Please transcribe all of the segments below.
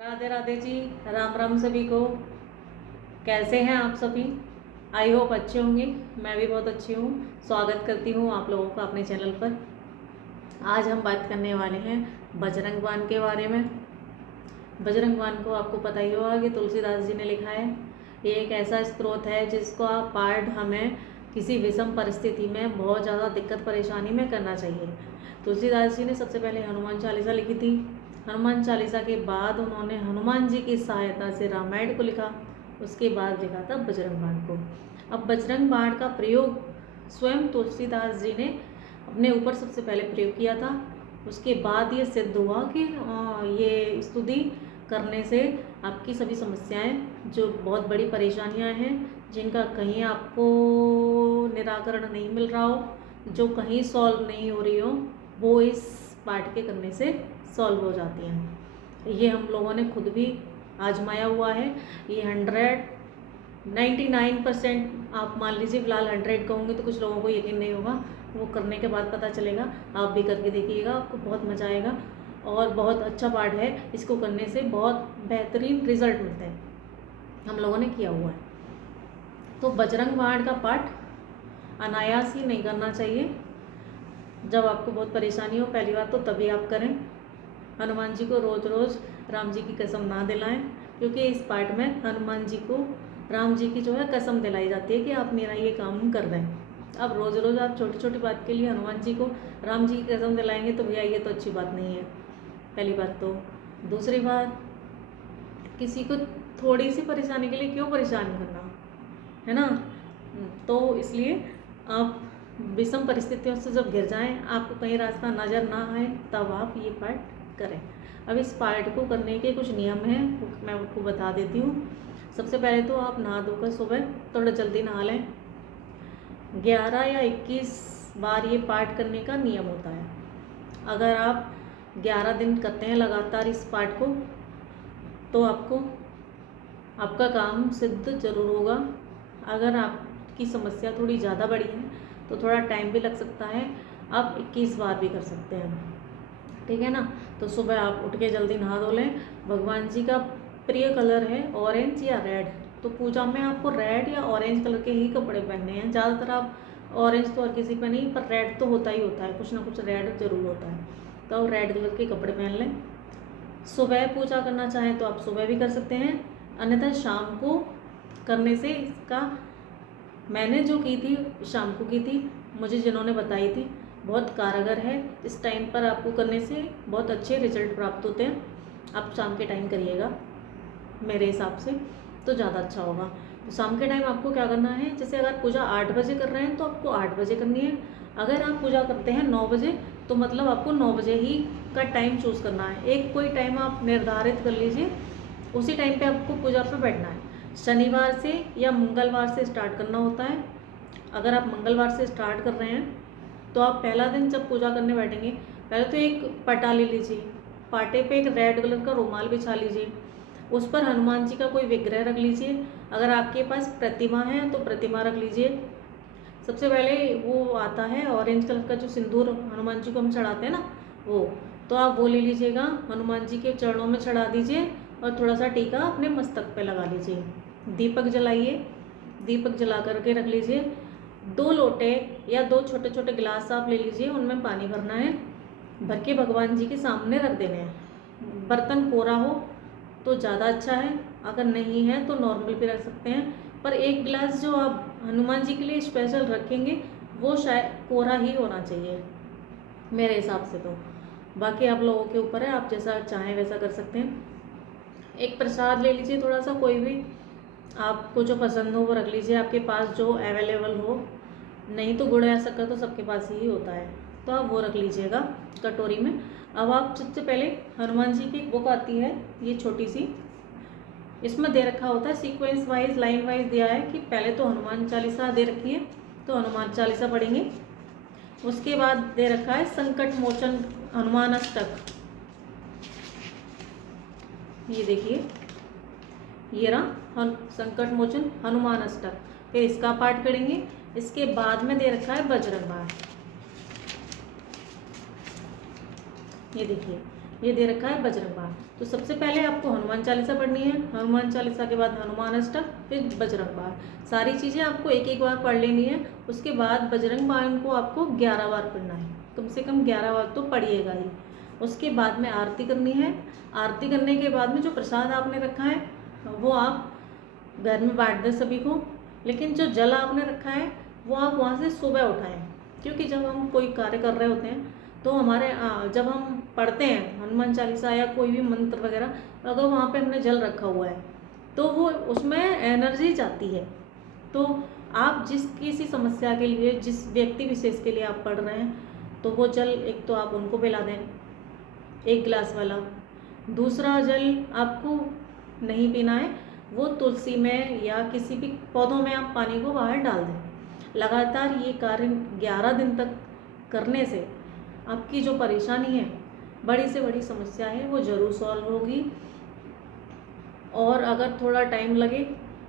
राधे राधे जी। राम राम सभी को। कैसे हैं आप सभी? आई होप अच्छे होंगे। मैं भी बहुत अच्छी हूँ। स्वागत करती हूँ आप लोगों का अपने चैनल पर। आज हम बात करने वाले हैं बजरंग बाण के बारे में। बजरंग बाण को आपको पता ही होगा कि तुलसीदास जी ने लिखा है। ये एक ऐसा स्रोत है जिसको आप पाठ हमें किसी विषम परिस्थिति में बहुत ज़्यादा दिक्कत परेशानी में करना चाहिए। तुलसीदास जी ने सबसे पहले हनुमान चालीसा लिखी थी। हनुमान चालीसा के बाद उन्होंने हनुमान जी की सहायता से रामायण को लिखा। उसके बाद लिखा था बजरंग बाण को। अब बजरंग बाण का प्रयोग स्वयं तुलसीदास जी ने अपने ऊपर सबसे पहले प्रयोग किया था। उसके बाद ये सिद्ध हुआ कि ये स्तुति करने से आपकी सभी समस्याएं, जो बहुत बड़ी परेशानियां हैं, जिनका कहीं आपको निराकरण नहीं मिल रहा हो, जो कहीं सॉल्व नहीं हो रही हो, वो इस पाठ के करने से सॉल्व हो जाती हैं। ये हम लोगों ने खुद भी आजमाया हुआ है। ये 99% आप मान लीजिए, फिलहाल 100 कहूँगी तो कुछ लोगों को यकीन नहीं होगा। वो करने के बाद पता चलेगा। आप भी करके देखिएगा, आपको बहुत मज़ा आएगा और बहुत अच्छा पाठ है। इसको करने से बहुत बेहतरीन रिजल्ट मिलते हैं। हम लोगों ने किया हुआ है। तो बजरंग बाण का पाठ अनायास ही नहीं करना चाहिए। जब आपको बहुत परेशानी हो पहली बार, तो तभी आप करें। हनुमान जी को रोज़ रोज़ राम जी की कसम ना दिलाएं, क्योंकि इस पाठ में हनुमान जी को राम जी की जो है कसम दिलाई जाती है कि आप मेरा ये काम कर दें। अब रोज़ रोज़ आप छोटी छोटी बात के लिए हनुमान जी को राम जी की कसम दिलाएंगे तो भैया ये तो अच्छी बात नहीं है, पहली बात तो। दूसरी बात, किसी को थोड़ी सी परेशानी के लिए क्यों परेशान करना, है ना? तो इसलिए आप विषम परिस्थितियों से जब घिर जाएं, आपको कहीं रास्ता नज़र ना आए, तब आप ये पाठ करें। अब इस पाठ को करने के कुछ नियम हैं, मैं आपको बता देती हूँ। सबसे पहले तो आप नहा धोकर सुबह थोड़ा जल्दी नहा लें। 11 या 21 बार ये पाठ करने का नियम होता है। अगर आप 11 दिन करते हैं लगातार इस पाठ को, तो आपका काम सिद्ध जरूर होगा। अगर आपकी समस्या थोड़ी ज़्यादा बड़ी है तो थोड़ा टाइम भी लग सकता है। आप 21 बार भी कर सकते हैं, ठीक है ना? तो सुबह आप उठ के जल्दी नहा धो लें। भगवान जी का प्रिय कलर है ऑरेंज या रेड, तो पूजा में आपको रेड या ऑरेंज कलर के ही कपड़े पहनने हैं। ज़्यादातर आप ऑरेंज तो हर किसी पे नहीं, पर रेड तो होता ही होता है, कुछ ना कुछ रेड जरूर होता है। तो रेड कलर के कपड़े पहन लें। सुबह पूजा करना चाहें तो आप सुबह भी कर सकते हैं, अन्यथा शाम को करने से इसका, मैंने जो की थी शाम को की थी, मुझे जिन्होंने बताई थी, बहुत कारगर है। इस टाइम पर आपको करने से बहुत अच्छे रिजल्ट प्राप्त होते हैं। आप शाम के टाइम करिएगा, मेरे हिसाब से तो ज़्यादा अच्छा होगा। तो शाम के टाइम आपको क्या करना है, जैसे अगर पूजा 8 बजे कर रहे हैं तो आपको 8 बजे करनी है। अगर आप पूजा करते हैं 9 बजे, तो मतलब आपको 9 बजे ही का टाइम चूज़ करना है। एक कोई टाइम आप निर्धारित कर लीजिए, उसी टाइम पे आपको पूजा पर बैठना है। शनिवार से या मंगलवार से स्टार्ट करना होता है। अगर आप मंगलवार से स्टार्ट कर रहे हैं तो आप पहला दिन जब पूजा करने बैठेंगे, पहले तो एक पटा ले लीजिए। पाटे पे एक रेड कलर का रुमाल बिछा लीजिए। उस पर हनुमान जी का कोई विग्रह रख लीजिए। अगर आपके पास प्रतिमा है तो प्रतिमा रख लीजिए। सबसे पहले वो आता है ऑरेंज कलर का, जो सिंदूर हनुमान जी को हम चढ़ाते हैं ना, वो तो आप वो ले लीजिएगा, हनुमान जी के चरणों में चढ़ा दीजिए और थोड़ा सा टीका अपने मस्तक पे लगा लीजिए। दीपक जलाइए, दीपक जला करके रख लीजिए। 2 लोटे या 2 छोटे छोटे गिलास आप ले लीजिए, उनमें पानी भरना है, भर के भगवान जी के सामने रख देने हैं। बर्तन कोरा हो तो ज़्यादा अच्छा है, अगर नहीं है तो नॉर्मल भी रख सकते हैं, पर एक गिलास जो आप हनुमान जी के लिए स्पेशल रखेंगे वो शायद कोरा ही होना चाहिए मेरे हिसाब से। तो बाकी आप लोगों के ऊपर है, आप जैसा चाहें वैसा कर सकते हैं। एक प्रसाद ले लीजिए, थोड़ा सा कोई भी आपको जो पसंद हो वो रख लीजिए, आपके पास जो अवेलेबल हो। नहीं तो गुड़ या शक्कर तो सबके पास ही होता है, तो आप वो रख लीजिएगा कटोरी में। अब आप सबसे पहले हनुमान जी की एक बुक आती है, ये छोटी सी, इसमें दे रखा होता है सीक्वेंस वाइज, लाइन वाइज दिया है कि पहले तो हनुमान चालीसा दे रखी है, तो हनुमान चालीसा पढ़ेंगे। उसके बाद दे रखा है संकट मोचन हनुमान अष्टक, ये देखिए, ये रहा संकट मोचन हनुमान अष्टक। फिर इसका पाठ करेंगे। इसके बाद में दे रखा है बजरंग बाण, ये देखिए, ये दे रखा है बजरंग बाण। तो सबसे पहले आपको हनुमान चालीसा पढ़नी है, हनुमान चालीसा के बाद हनुमान अष्टक, फिर बजरंग बाण। सारी चीज़ें आपको एक एक बार पढ़ लेनी है। उसके बाद बजरंग बाण को आपको 11 बार पढ़ना है, कम से कम 11 बार तो पढ़िएगा ही। उसके बाद में आरती करनी है। आरती करने के बाद में जो प्रसाद आपने रखा है वो आप घर में बांट दें सभी को, लेकिन जो जल आपने रखा है वो आप वहाँ से सुबह उठाएं, क्योंकि जब हम कोई कार्य कर रहे होते हैं तो हमारे जब हम पढ़ते हैं हनुमान चालीसा या कोई भी मंत्र वगैरह, अगर वहाँ पे हमने जल रखा हुआ है तो वो उसमें एनर्जी जाती है। तो आप जिस किसी समस्या के लिए, जिस व्यक्ति विशेष के लिए आप पढ़ रहे हैं, तो वो जल एक तो आप उनको पिला दें 1 गिलास वाला। दूसरा जल आपको नहीं पीना है, वो तुलसी में या किसी भी पौधों में आप पानी को बाहर डाल दें। लगातार ये कार्य 11 दिन तक करने से आपकी जो परेशानी है, बड़ी से बड़ी समस्या है, वो ज़रूर सॉल्व होगी। और अगर थोड़ा टाइम लगे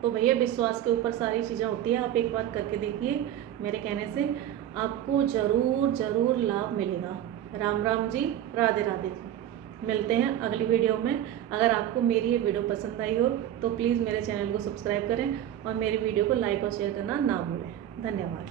तो भैया विश्वास के ऊपर सारी चीज़ें होती है, आप एक बार करके देखिए, मेरे कहने से आपको ज़रूर ज़रूर लाभ मिलेगा। राम राम जी, राधे राधे जी। मिलते हैं अगली वीडियो में। अगर आपको मेरी ये वीडियो पसंद आई हो तो प्लीज़ मेरे चैनल को सब्सक्राइब करें और मेरी वीडियो को लाइक और शेयर करना ना भूलें। धन्यवाद।